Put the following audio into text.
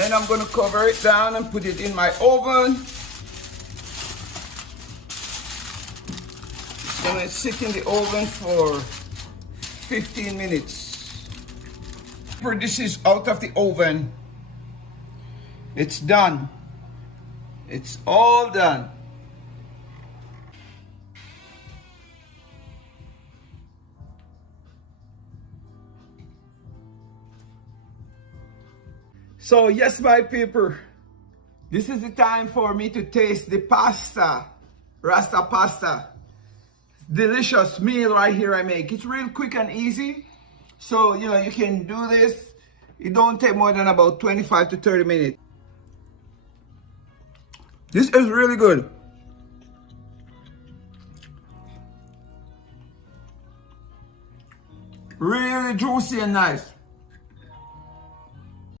Then I'm going to cover it down and put it in my oven. It's going to sit in the oven for 15 minutes. This is out of the oven. It's done. It's all done. So yes, my people, this is the time for me to taste the pasta, Rasta Pasta. Delicious meal right here I make. It's real quick and easy. So, you know, you can do this. It don't take more than about 25 to 30 minutes. This is really good. Really juicy and nice.